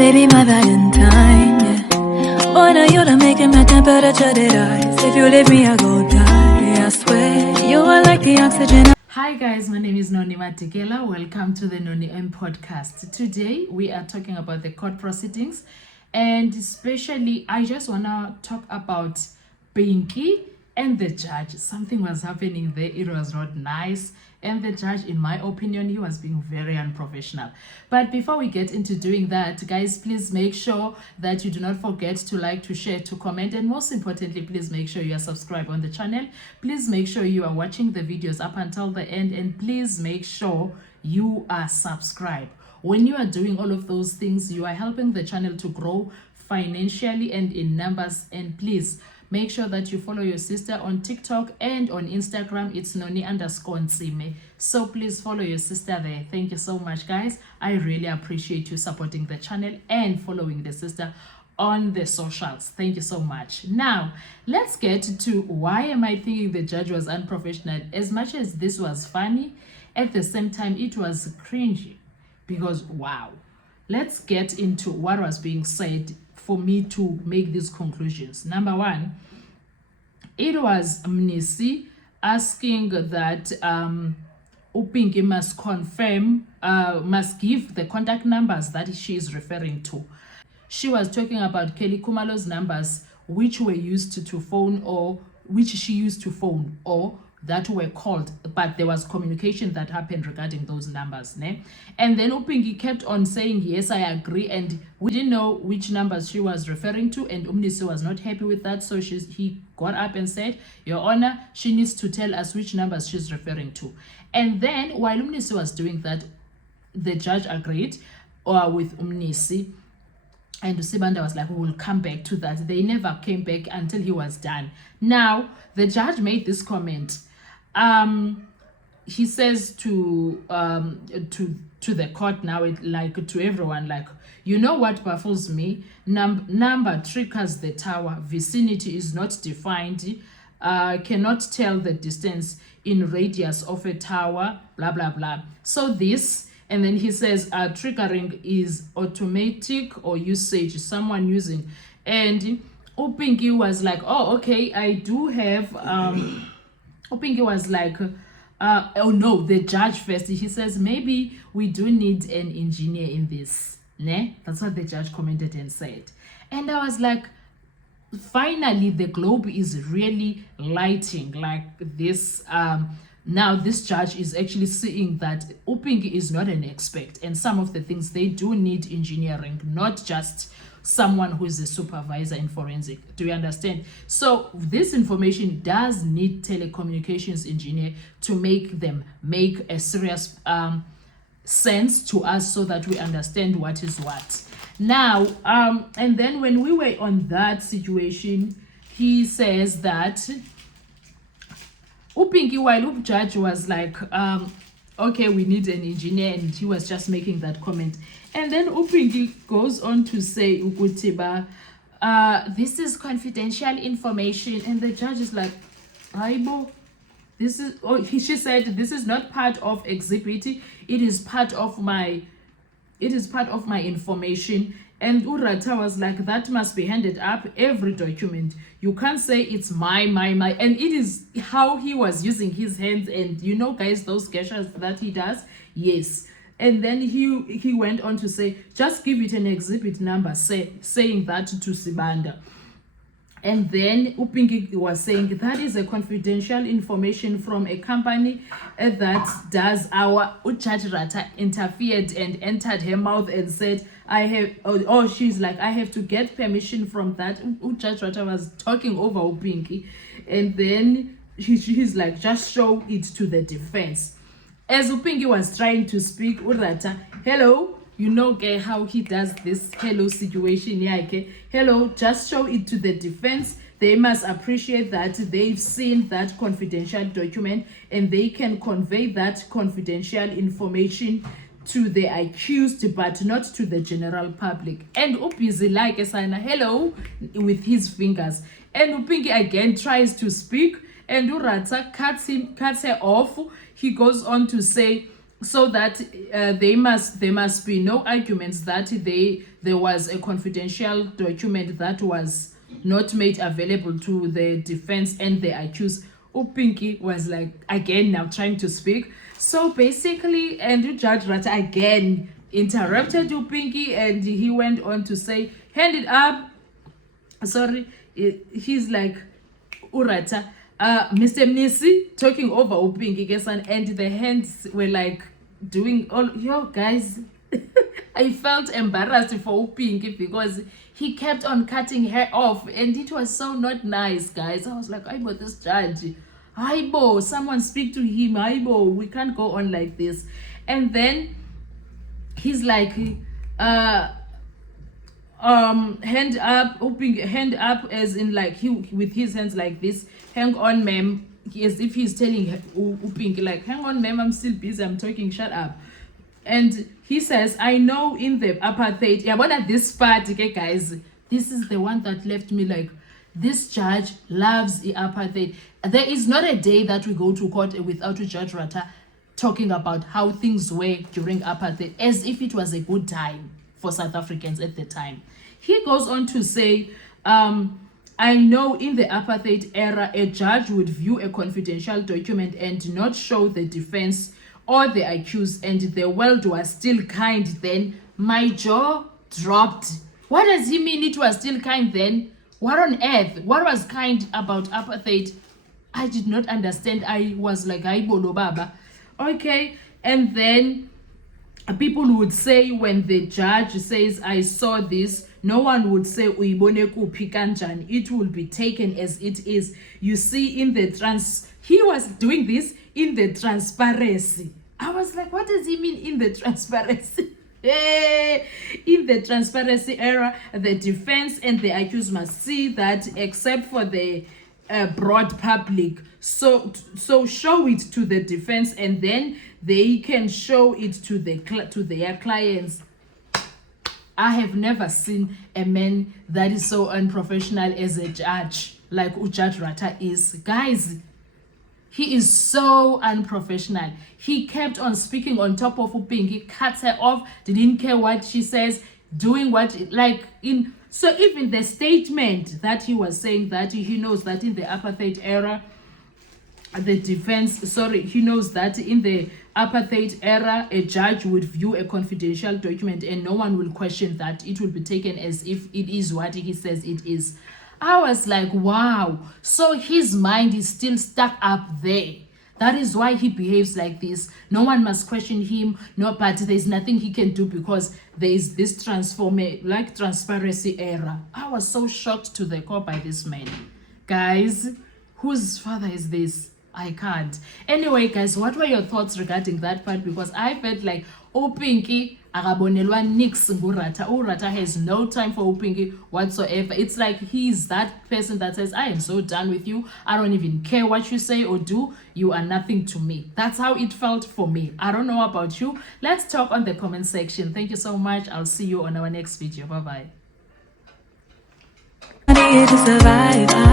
baby, my Valentine, yeah. Boy, now you're making my temperature rise. If you leave me, I go die. I swear, you are like the oxygen. Hi guys, my name is Noni Matikela. Welcome to the Noni M podcast. Today we are talking about the court proceedings, and especially I just want to talk about Pinky and the judge. Something was happening there. It was not nice, and the judge, in my opinion, he was being very unprofessional. But before we get into doing that, guys, please make sure that you do not forget to like, to share, to comment, and most importantly, please make sure you are subscribed on the channel. Please make sure you are watching the videos up until the end, and please make sure you are subscribed. When you are doing all of those things, you are helping the channel to grow financially and in numbers. And please make sure that you follow your sister on TikTok and on Instagram. It's Noni_Nsime. So please follow your sister there. Thank you so much, guys. I really appreciate you supporting the channel and following the sister on the socials. Thank you so much. Now, let's get to why am I thinking the judge was unprofessional. As much as this was funny, at the same time, it was cringy. Because, wow. Let's get into what was being said for me to make these conclusions. Number one, it was Mnisi asking that Upingi must confirm, must give the contact numbers that she is referring to. She was talking about Kelly Kumalo's numbers, which were used to phone, or which she used to phone, or that were called, but there was communication that happened regarding those numbers, ne? And then Upingi kept on saying, yes, I agree, and we didn't know which numbers she was referring to, and Umnisi was not happy with that, so he got up and said, Your Honor, she needs to tell us which numbers she's referring to. And then while Umnisi was doing that, the judge agreed with Umnisi, and Usibanda was like, we will come back to that. They never came back until he was done. Now, the judge made this comment. He says to the court now, like to everyone, like, you know what baffles me? Number triggers the tower. Vicinity is not defined. Cannot tell the distance in radius of a tower. Blah blah blah. So this, and then he says, triggering is automatic or usage. Someone using, and Upingi was like, oh okay, I do have Upingi was like, oh no, the judge first. He says, maybe we do need an engineer in this. Ne? That's what the judge commented and said. And I was like, finally, the globe is really lighting like this. Now this judge is actually seeing that Upingi is not an expert. And some of the things they do need engineering, not just someone who is a supervisor in forensic. Do you understand? So this information does need telecommunications engineer to make them make a serious sense to us, so that we understand what is what. Now, and then when we were on that situation, he says that Upingi, while judge was like, okay, we need an engineer, and he was just making that comment. And then Upingi goes on to say, Ukutiba, this is confidential information. And the judge is like, Aibo, this is, she said, this is not part of exhibit. It is part of my information. And Urata was like, that must be handed up, every document. You can't say it's my. And it is how he was using his hands. And you know, guys, those gestures that he does, yes. And then he went on to say, just give it an exhibit number, saying that to Sibanda. And then Upingi was saying, that is a confidential information from a company that does our. Judge Rata interfered and entered her mouth and said, I have, she's like, I have to get permission from that. Judge Rata was talking over Upingi. And then he's like, just show it to the defense. As Upingi was trying to speak, Urata, hello, you know how he does this hello situation. Yeah, okay. Hello, just show it to the defense. They must appreciate that they've seen that confidential document, and they can convey that confidential information to the accused, but not to the general public. And Upizi like a sign, hello, with his fingers. And Upingi again tries to speak, and Urata cuts her off. He goes on to say, so that there must be no arguments that there was a confidential document that was not made available to the defense and the accused. Pinky was like again now trying to speak. So basically, and the Judge Rata again interrupted Pinky, and he went on to say, hand it up. Sorry, he's like, Urata, Mr. Mnisi talking over Upinki, and the hands were like doing all, yo guys. I felt embarrassed for Upinki because he kept on cutting her off, and it was so not nice, guys. I was like, Aibo, this judge, Aibo, someone speak to him, Aibo, we can't go on like this. And then he's like, hand up, hand up, as in like he with his hands like this, hang on ma'am, as if he's telling Upinki like, hang on ma'am, I'm still busy, I'm talking, shut up. And he says, I know in the apartheid, yeah, what at this part, okay guys, this is the one that left me like, this judge loves the apartheid. There is not a day that we go to court without Judge Rata talking about how things were during apartheid, as if it was a good time for South Africans at the time. He goes on to say, I know in the apartheid era, a judge would view a confidential document and not show the defense or the accused, and the world was still kind then. My jaw dropped. What does he mean it was still kind then? What on earth? What was kind about apartheid? I did not understand. I was like, "Ay bolo baba." Okay, and then people would say, when the judge says, I saw this, no one would say uibone kuphi kanjani. It will be taken as it is. You see, in the he was doing this in the transparency. I was like, what does he mean in the transparency? In the transparency era, the defense and the accused must see that, except for the broad public. So show it to the defense, and then they can show it to their clients. I have never seen a man that is so unprofessional as a judge like Judge Rata is. Guys, he is so unprofessional. He kept on speaking on top of Upinki, cuts her off, didn't care what she says, doing what, like, in. So even the statement that he was saying that he knows that in the apartheid era, the defense, he knows that in the apartheid era, a judge would view a confidential document and no one will question that. It will be taken as if it is what he says it is. I was like, wow. So his mind is still stuck up there. That is why he behaves like this. No one must question him. No, but there's nothing he can do because there is this transparency era. I was so shocked to the core by this man. Guys, whose father is this? I can't. Anyway, guys, what were your thoughts regarding that part? Because I felt like Pinky akabonelwa nix ngurata. Urata has no time for Pinky whatsoever. It's like he's that person that says, I am so done with you. I don't even care what you say or do. You are nothing to me. That's how it felt for me. I don't know about you. Let's talk on the comment section. Thank you so much. I'll see you on our next video. Bye-bye. To survive.